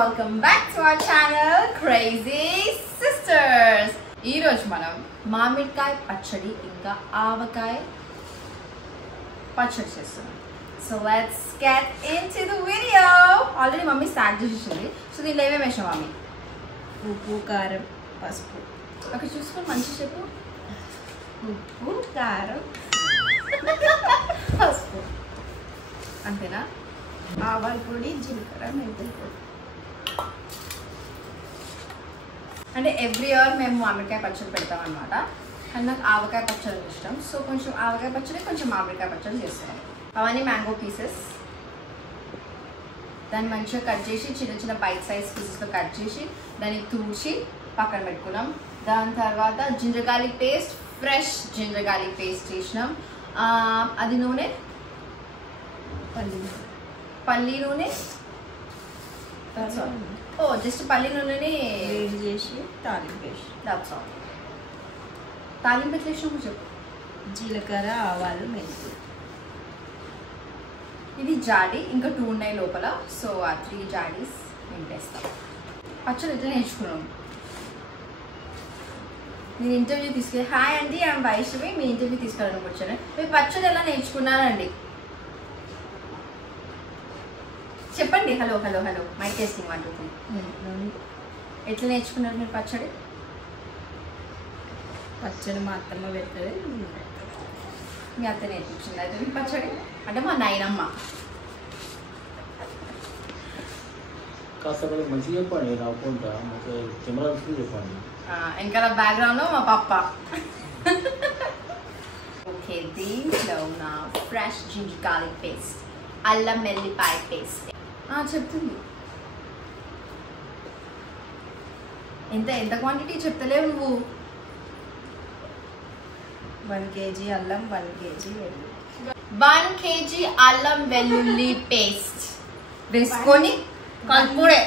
welcome back to our channel Crazy Sisters. ఈ రోజు మనం మామిడికాయ పచ్చడి ఇంకా ఆవకాయ పచ్చడి చేస్తున్నాం. So let's get into the video. Already mummy start చేసేసింది. సో దీనిలో ఏమేమి వేసాం మమ్మీ? ఉప్పు, కారం, పసుపు. అక్కడ చూసుకొని మంచి చెప్పు. ఉప్పు, కారం, పసుపు అంతేనా? ఆవాల పొడి, జీలకర్ర, మెంతుల పొడి. అంటే ఎవ్రీ ఇయర్ మేము మామిడికాయ పచ్చడి పెడతాం అనమాట. అండ్ నాకు ఆవకాయ పచ్చడి ఇష్టం. సో కొంచెం ఆవకాయ పచ్చడి, కొంచెం మామిడికాయ పచ్చడి చేస్తాను. అవన్నీ మ్యాంగో పీసెస్. దాన్ని మంచిగా కట్ చేసి చిన్న చిన్న బైట్ సైజ్ పీసెస్లో కట్ చేసి దాన్ని తూర్చి పక్కన పెట్టుకున్నాం. దాని తర్వాత ginger garlic paste, fresh ginger garlic paste చేసినాం. అది నూనె, పల్లి నూనె, జస్ట్ పల్లి నూనెని వేడి చేసి తాలింపు వేసి. తాలింపు చేసినాము చెప్పు. జీలకర్ర, ఆవాలు, మెంతులు. ఇది జాడీ, ఇంకా 2 ఉన్నాయి లోపల. సో ఆ 3 జాడీస్ నింపేస్తాం. పచ్చడి ఎట్లా నేర్చుకున్నాం? నేను ఇంటర్వ్యూ తీసుకెళ్ళి హాయ్ అండి ఐఎమ్ వైష్ణవి, మీ ఇంటర్వ్యూ తీసుకెళ్ళడానికి వచ్చాను. మీరు పచ్చడి ఎలా నేర్చుకున్నారండి చెప్పండి. Hello hello hello mic testing 1 2 3. ఎట్లా నేర్చుకున్నారు మీరు పచ్చడి? పచ్చడి మా అత్తమ్మ పెడుతుంది. మీ అత్త నేర్పించింది అయితే మీ పచ్చడి? అంటే మా నాయనమ్మ. కాస్త మంచిగా చెప్పండి, రాకుండా కెమెరా చెప్పండి. వెనకాల బ్యాక్గ్రౌండ్లో మా పప్ప. ఓకే, దీంట్లో నా ఫ్రెష్ జింజర్ గార్లిక్ పేస్ట్, అల్లం వెల్లిపాయ పేస్ట్ చెప్తుంది. ఎంత క్వాంటిటీ చెప్తలేవు నువ్వు? 1 kg అల్లం, 1 kg వెల్లుల్లి. 1 kg అల్లం వెల్లుల్లి పేస్ట్ వేసుకొని కలుపుడే.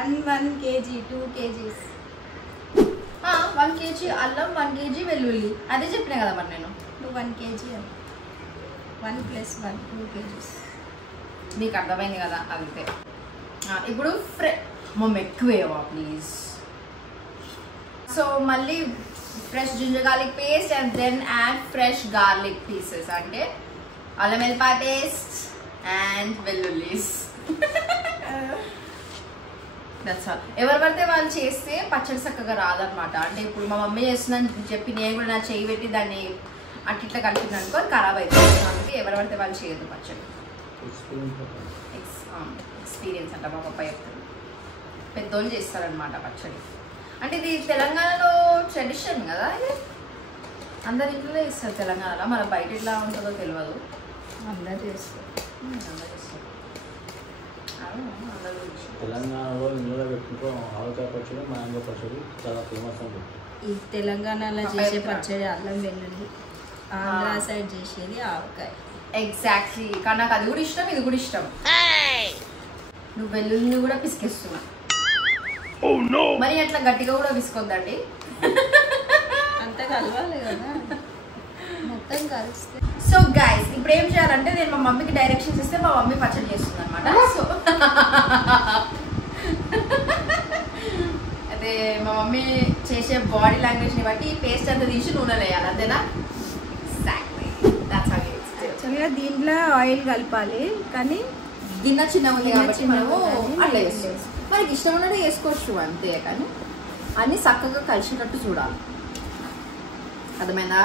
1 kg 2 kgs. 1 kg అల్లం, 1 kg వెల్లుల్లి. అదే చెప్పినా కదా మరి నేను. 1 kg 1 + 1 2 kgs. నీకు అర్థమైంది కదా అంతే. ఇప్పుడు మమ్మీ ఎక్కువేవా ప్లీజ్. సో మళ్ళీ fresh ginger garlic paste and then add fresh garlic pieces, అంటే అల్లం వెల్లిపాయ పేస్ట్ అండ్ వెల్లుల్లీస్. That's all. ఎవరు పడితే వాళ్ళు చేస్తే పచ్చడి చక్కగా రాదనమాట. అంటే ఇప్పుడు మా మమ్మీ చేస్తుందని చెప్పి నేను కూడా నా చేయి పెట్టి దాన్ని అట్లా కలిపింది అనుకో ఖరాబ్ అవుతుంది. అందుకే ఎవరు పడితే వాళ్ళు చేయొద్దు పచ్చడి. ఎక్స్పీరియన్స్ అంట మా పప్ప చెప్తారు. పెద్దోళ్ళు చేస్తారనమాట పచ్చడి. అంటే ఇది తెలంగాణలో ట్రెడిషన్ కదా, ఇది అందరి ఇంట్లో ఇస్తారు తెలంగాణలో. మన బయట ఎట్లా ఉంటుందో తెలియదు. అందరూ చేస్తారు. తెలంగాణలో ఇంట్లో పెట్టుకుంటూ ఆవకాయ పచ్చడి, మ్యాంగో పచ్చడి చాలా ఫేమస్ ఉంటుంది. ఈ తెలంగాణలో చేసే పచ్చడి అల్లం వెల్లుల్లి, ఆంధ్ర సైడ్ చేసేది ఆవకాయ. ఎగ్జాక్ట్లీ. కానీ నాకు అది కూడా ఇష్టం, ఇది కూడా ఇష్టం. నువ్వు వెల్లుల్లిని కూడా పిసికేస్తున్నా. మరి అట్లా గట్టిగా కూడా పిసుకొద్దండి. అంతా కలవాలి కదా, మొత్తం కలిస్తే. సో గైస్ ఇప్పుడు ఏం చేయాలంటే నేను మా మమ్మీకి డైరెక్షన్స్ ఇస్తే మా మమ్మీ పచ్చడి చేస్తుంది అనమాట. సో అదే మా మమ్మీ చేసే బాడీ లాంగ్వేజ్ని బట్టి పేస్ట్ అంతా తీసి నూనె వేయాలి, అంతేనా? యాక్చువల్గా దీంట్లో ఆయిల్ కలపాలి, కానీ గిన్నె చిన్నగా ఉంది కాబట్టి మనము అట్లా వేసుకోవచ్చు. మనకి ఇష్టం ఉన్నట్టు వేసుకోవచ్చు అంతే, కానీ అన్నీ చక్కగా కలిసినట్టు చూడాలి. అర్థమైందా?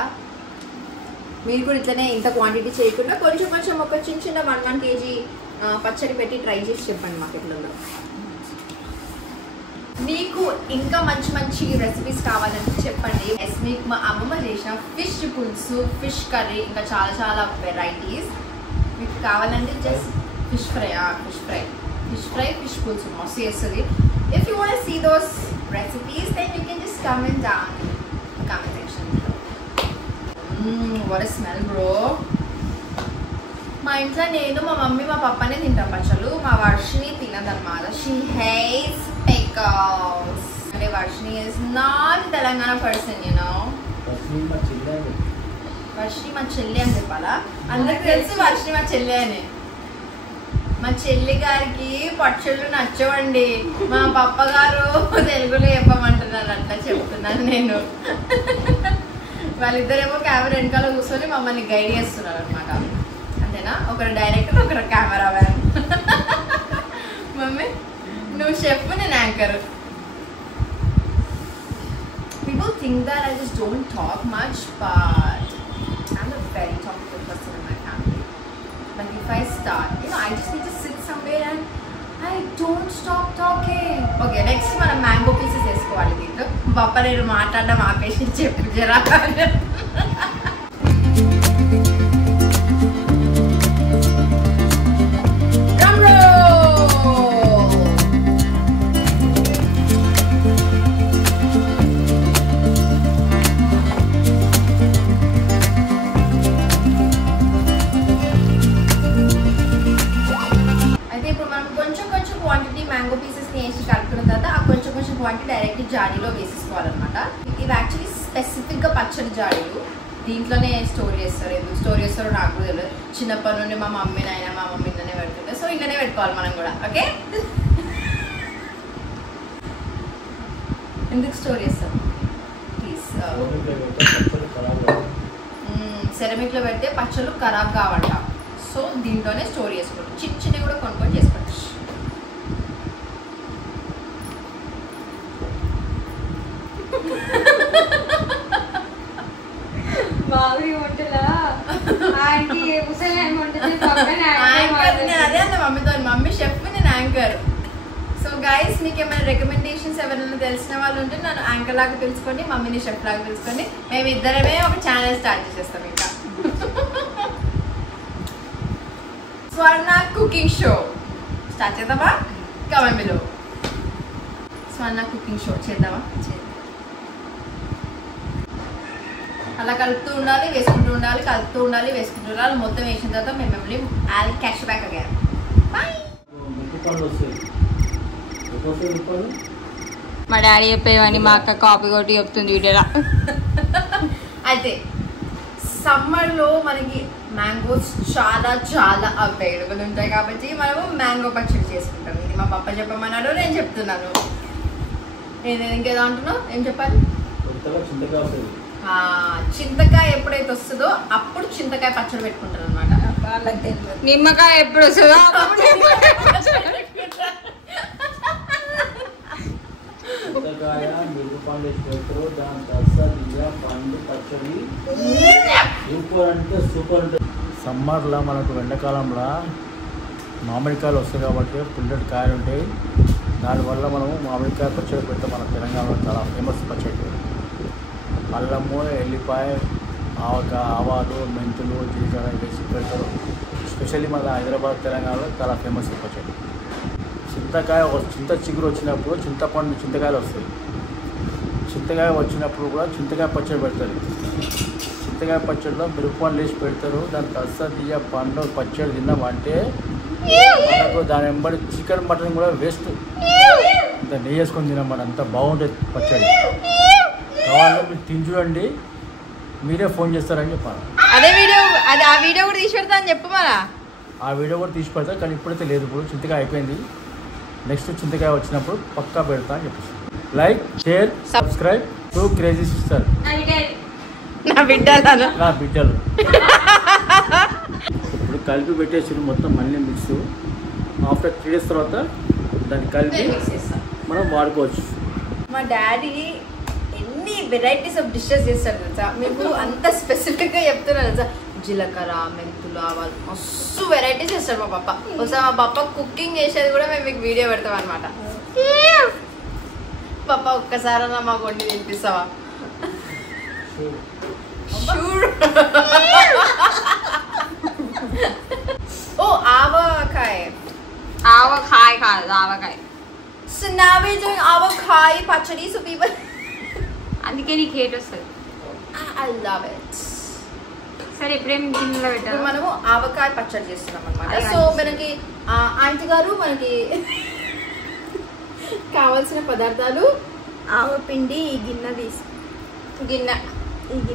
మీరు కూడా ఇట్లనే ఇంత క్వాంటిటీ చేయకుండా కొంచెం కొంచెం ఒక చిన్న 1 kg పచ్చడి పెట్టి ట్రై చేసి చెప్పండి మాకు ఎట్లా. మీకు ఇంకా మంచి మంచి రెసిపీస్ కావాలంటే చెప్పండి. మీకు మా అమ్మమ్మ చేసిన ఫిష్ పులుసు, ఫిష్ కర్రీ, ఇంకా చాలా చాలా వెరైటీస్ మీకు కావాలంటే జస్ట్ ఫిష్ ఫ్రై, ఫిష్ పులుసు మస్తు చేస్తుంది. If you want see those recipes then you can just comment down comment section. What a smell bro. మా ఇంట్లో నేను, మా మమ్మీ, మా పప్పనే తింటాం పచ్చళ్ళు. మా వర్షిని తినదన్నమాట. She hates pickles. అంటే Varshini is not Telangana person, you know. Varshini మా చెల్లి అని చెప్పాలా? అందరికి తెలుసు వర్షిని మా చెల్లి అని. మా చెల్లి గారికి పచ్చళ్ళు నచ్చవండి. మా పప్ప గారు తెలుగులో చెప్పమంటున్నారు, అట్లా చెప్తున్నాను నేను. వాళ్ళిద్దరేమో కెమెరా వెనకాల కూర్చొని మమ్మల్ని గైడ్ చేస్తున్నారు అనమాట. అంతేనా? ఒకరు డైరెక్టర్, ఒకరు కెమెరా మ్యాన్. మమ్మీ నువ్వు చెప్పు, నేను anchor. People think that I just don't talk much, but I'm a very talkative person in my family. Like if I start, I just need to sit somewhere and I don't stop talking. Okay, next మనం mango pieces వేసుకోవాలి దీంట్లో. పప్ప నేను మాట్లాడడం ఆపేసి చెప్పు జరా. Direct జాడీలో వేసేసుకోవాలన్నమాట. ఇవి యాక్చువల్లీ స్పెసిఫిక్గా పచ్చడి జాడీలు, దీంట్లోనే స్టోర్ చేస్తారు. ఎందుకు స్టోర్ చేస్తారో నాకు కూడా తెలియదు. చిన్నప్పటి నుండి మా మమ్మీనైనా మా మమ్మీ ఇంట్లోనే పెడుతుంది, సో ఇంట్లోనే పెట్టుకోవాలి మనం కూడా. ఓకే, ఎందుకు స్టోర్ చేస్తాం ప్లీజ్. సెరమిక్లో పెడితే పచ్చళ్ళు ఖరాబ్ కావంట, సో దీంట్లోనే స్టోర్ చేసుకుంటాం. చిన్న చిన్నవి కూడా కొనుక్కొని చేసుకోవచ్చు. అదే అన్న మమ్మీతో, మమ్మీ షెఫ్, నేను యాంకర్. సో గైస్, మీకు ఏమైనా రికమెండేషన్స్ ఎవరైనా తెలిసిన వాళ్ళు ఉంటే నన్ను యాంకర్ లాగా పిలుచుకోండి, మమ్మీని షెఫ్ లాగా పిలుచుకోండి. మేము ఇద్దరమే ఒక ఛానల్ స్టార్ట్ చేసేస్తాం. ఇంకా స్వర్ణ కుకింగ్ షో స్టార్ట్ చేద్దామా? కమెంట్లో స్వర్ణ కుకింగ్ షో చేద్దామా? అలా కలుపుతూ ఉండాలి, వేసుకుంటూ ఉండాలి, కలుపుతూ ఉండాలి, వేసుకుంటూ ఉండాలి. మొత్తం వేసిన తర్వాత మేము మిమ్మల్ని ఐల్ క్యాష్ బ్యాక్ అయ్యారు. మా డాడీ చెప్పేవని మా అక్క కాపీ కొట్టి చెప్తుంది వీడియోలో. అయితే సమ్మర్లో మనకి మ్యాంగోస్ చాలా చాలా అవైలబుల్ ఉంటాయి కాబట్టి మనము మ్యాంగో పచ్చడి చేసుకుంటాం. ఇది మా పప్ప చెప్పమన్నాడు, నేను చెప్తున్నాను. నేను ఇంకేదో అంటున్నావు, ఏం చెప్పాలి? చింతకాయ ఎప్పుడైతే వస్తుందో అప్పుడు చింతకాయ పచ్చడి పెట్టుకుంటారు అనమాట. నిమ్మకాయ ఎప్పుడు వస్తుందో చింతకాయ మిరుగు పండు వేసి పెడతారు, దాని తర్వాత పండు పచ్చడి సూపర్ అంటే సూపర్ ఉంటుంది. సమ్మర్లో మనకు ఎండాకాలంలో మామిడికాయలు వస్తాయి కాబట్టి పుల్లటి కాయలు ఉంటాయి. దానివల్ల మనము మామిడికాయ పచ్చడి పెడతాం. మన తెలంగాణలో చాలా ఫేమస్ పచ్చడి. అల్లము, ఎల్లిపాయ, ఆవాలు, మెంతులు, జీలకర్ర వేసి పెడతారు. స్పెషల్లీ మన హైదరాబాద్, తెలంగాణలో చాలా ఫేమస్ పచ్చడి. చింతకాయ చింత చిగురు వచ్చినప్పుడు చింతకాయలు వస్తాయి. చింతకాయ వచ్చినప్పుడు కూడా చింతకాయ పచ్చడి పెడతారు. చింతకాయ పచ్చడిలో మిరపకాయలు వేసి పెడతారు. దాని తస్సదియ్య పండు పచ్చడి తిన్నామంటే మనకు దాని వెంబడి చికెన్ మటన్ కూడా వేస్ట్. అంత నెయ్యి వేసుకొని తినమాట, అంత బాగుంటుంది పచ్చడి. కావాలంటే మీరు తిని చూడండి, మీరే ఫోన్ చేస్తారని చెప్పాను. అదే వీడియో, అది ఆ వీడియో కూడా తీసి పెడతా అని చెప్పు. మరా ఆ వీడియో కూడా తీసి పెడతా, కానీ ఇప్పుడైతే లేదు. ఇప్పుడు చింతకాయ అయిపోయింది. నెక్స్ట్ చింతకాయ వచ్చినప్పుడు పక్కా పెడతా అని చెప్పేసి. Like, share, subscribe to crazy sister. నా బిడ్డలు నా బిడ్డలు ఇప్పుడు కలిపి పెట్టేసి మొత్తం మళ్ళీ మిక్స్. ఆఫ్టర్ 3 days తర్వాత దాన్ని కలిపి మనం వాడుకోవచ్చు. మా డాడీ ఎన్ని వెరైటీస్ ఆఫ్ డిషెస్ చేస్తారు తెలుసా మీకు? అంత స్పెసిఫిక్గా చెప్తున్నారు తెలుసా? జీలకర్ర, మెంతులు, ఆవాలు, మస్తు వెరైటీస్ చేస్తారు మా పప్ప. ఒకసారి మా పప్ప కుకింగ్ చేసేది కూడా మేము మీకు వీడియో పెడతాం అనమాట. పప్ప ఒక్కసారన్నా మాకు వండి తినిపిస్తావా? ఓ ఆవకాయ. ఆవకాయ కాదు, ఆవకాయ. So now we're doing avocado pachadi, so people. అందుకే నీకు హేట్ వస్తుంది. I love it. సరే ఇప్పుడేం గిన్నెలో పెట్టాలి? మనము ఆవకాయ పచ్చడి చేస్తున్నాం అనమాట. సో మనకి ఆంటీ గారు మనకి కావాల్సిన పదార్థాలు ఆవపిండి, గిన్నె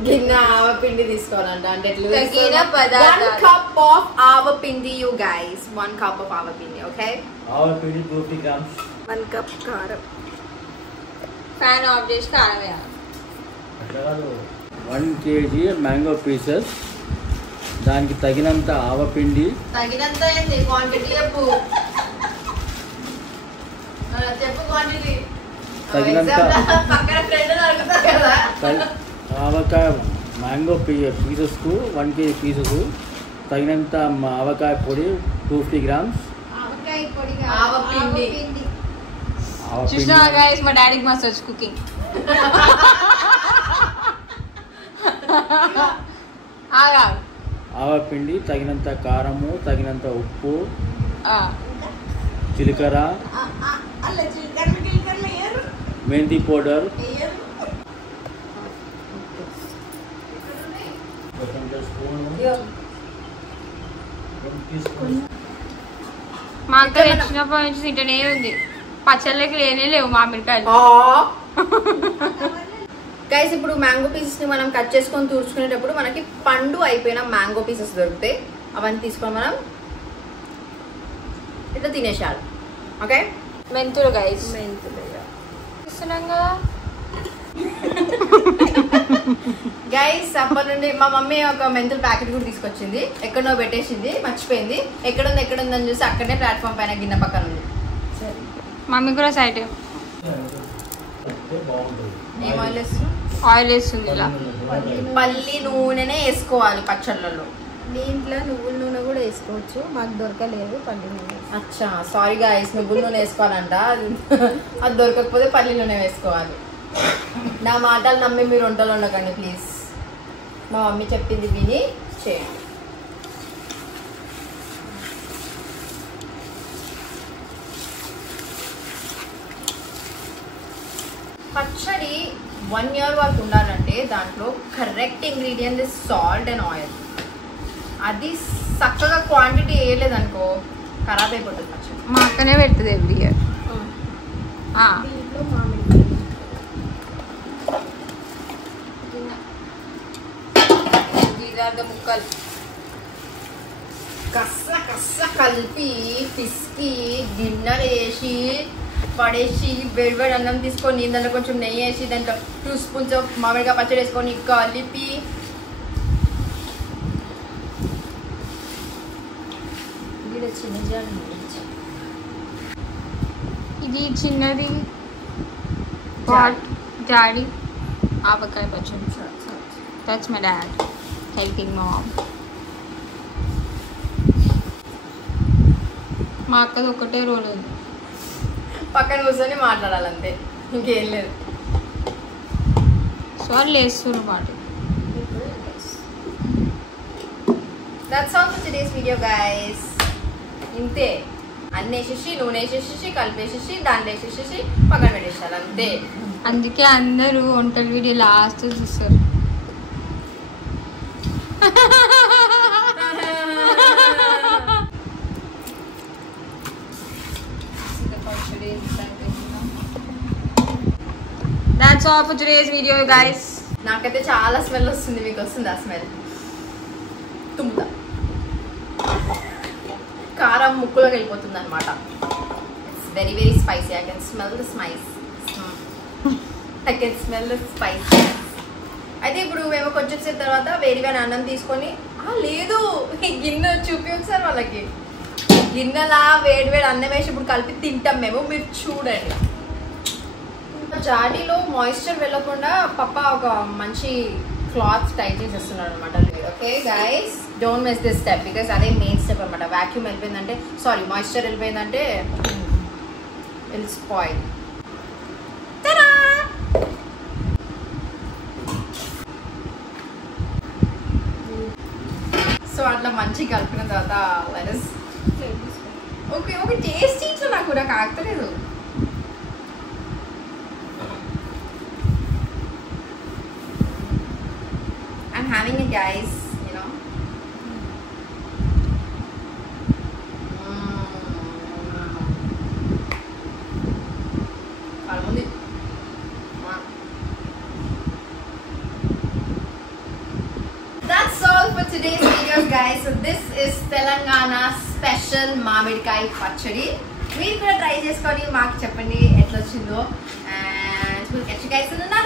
గిన్నె ఆవపిండి తీసుకోవాలంట. అంటే తగిన పదార్థాలు. 1 cup of ఆవపిండి యు గైస్. 1 cup of ఆవపిండి. ఓకే, ఆవపిండి 250 grams. 1 కప్ కారం. ఫ్యాన్ ఆఫ్ చేసి కారం వేయాలి. అట్లా కాదు, 1 kg మ్యాంగో పీసెస్, దానికి తగినంత ఆవపిండి. తగినంత ఏంది క్వాంటిటీ చెప్పు. చెప్పు క్వాంటిటీ. తగినంత పక్కన ఫ్రెండ్ అడుగుతా కదా. ఆవకాయ మ్యాంగో పీసెస్కు 1 kg పీసెస్ తగినంత ఆవకాయ పొడి 250 grams. ఆవకాయ పొడి ఆవపిండి. చూసినా గైస్ మా డాడీకి మస్తు వచ్చు కుకింగ్. ఆవపిండి, తగినంత కారము, తగినంత ఉప్పు, జీలకర్ర, మెంతి పౌడర్, మా అక్క తెచ్చినప్పటి నుంచి తింటనే ఉంది. పచ్చళ్ళకి లేనే లేవు మామిడికాయలు. గైస్ ఇప్పుడు మ్యాంగో పీసెస్ ని మనం కట్ చేసుకొని తూర్చుకునేటప్పుడు మనకి పండు అయిపోయిన మ్యాంగో పీసెస్ దొరుకుతాయి. అవన్నీ తీసుకొని మనం ఇట్లా తినేసాడు. ఓకే, మెంతులు గైస్. గైస్ అప్పటి నుండి మా మమ్మీ ఒక మెంతుల ప్యాకెట్ కూడా తీసుకొచ్చింది. ఎక్కడో పెట్టేసింది, మర్చిపోయింది. ఎక్కడుందని చూసి అక్కడనే ప్లాట్ఫామ్ పైన గిన్నె పక్కన ఉంది. మమ్మీ కూడా సైడ్ ఏం ఆయిల్ వేస్తున్నావు? ఆయిల్ వేస్తుంది ఇలా. పల్లి నూనెనే వేసుకోవాలి పచ్చళ్ళలో. దీంట్లో నువ్వుల నూనె కూడా వేసుకోవచ్చు, మాకు దొరకలేదు పల్లి నూనె. అచ్చా, సారీ గాయస్, నువ్వుల నూనె వేసుకోవాలంట. అది దొరకకపోతే పల్లి నూనె వేసుకోవాలి. నా మాటలు నమ్మి మీరు వంటలు ఉండకండి ప్లీజ్. మా మమ్మీ చెప్పింది విని చేయండి. పచ్చడి 1 year వరకు ఉండాలంటే దాంట్లో correct ingredient is salt and oil. అది చక్కగా క్వాంటిటీ వేయలేదనుకో ఖరాబ్ అయిపోతుంది పచ్చడి. మా అక్కనే పెడుతుంది ఎవ్రీ ఇయర్. ముక్కలు కస్స కలిపి పిసికి గిన్నెలు వేసి పడేసి వేడివేడి అన్నం తీసుకొని దాంట్లో కొంచెం నెయ్యి వేసి దాంట్లో 2 spoons మామిడికాయ పచ్చడి వేసుకొని కలిపి ఇది చిన్నది డాడీ ఆవకాయ పచ్చడి. That's my dad helping my mom. మా అక్కది ఒకటే రోల్ ఉంది, పక్కన కూర్చొని మాట్లాడాలంతే, ఇంకేం లేదు. సో వాళ్ళు వేస్తున్నారు మాట. That's all for today's video guys. ఇంతే, అన్నీ వేసేసి నూనె వేసేసి కలిపేసేసి దాంట్లో వేసేసి పక్కన పెట్టేసారు అంతే. అందుకే అందరూ వంటల వీడియో లాస్ట్ చూస్తారు. That's all for today's video, guys. నాకైతే చాలా స్మెల్ వస్తుంది. మీకు వస్తుంది ఆ స్మెల్? తుమ్ముతా, కారం ముక్కులోకి వెళ్ళిపోతుంది అనమాట. It's very very spicy. I can smell the spice. I can smell the spice. అయితే ఇప్పుడు మేము కొంచెం సేపు తర్వాత వేడిగా అన్నం తీసుకొని, లేదు ఈ గిన్నె చూపి ఒకసారి వాళ్ళకి. గిన్నెలా వేడి అన్నం వేసి ఇప్పుడు కలిపి తింటాం మేము, మీరు చూడండి. జాడీలో మాయిశ్చర్ వెళ్ళకుండా పప్ప ఒక మంచి క్లాత్ టై చేసేస్తున్నాడు అనమాట. Okay guys, don't miss this step because అదే మెయిన్ స్టెప్ అనమాట. వాక్యూమ్ వెళ్ళిపోయిందంటే, సారీ మాయిశ్చర్ వెళ్ళిపోయిందంటే విల్ స్పాయిల్. సో అట్లా మంచిగా కలిపిన తర్వాత ఓకే ఒక టేస్ట్ ఇట్లా నాకు ఆగలేదు. I'm having it, guys, you know. guys, so this is Telangana special మామిడికాయ పచ్చడి. మీరు కూడా ట్రై చేసుకొని మాకు చెప్పండి ఎట్లా వచ్చిందో. And we'll catch you guys in another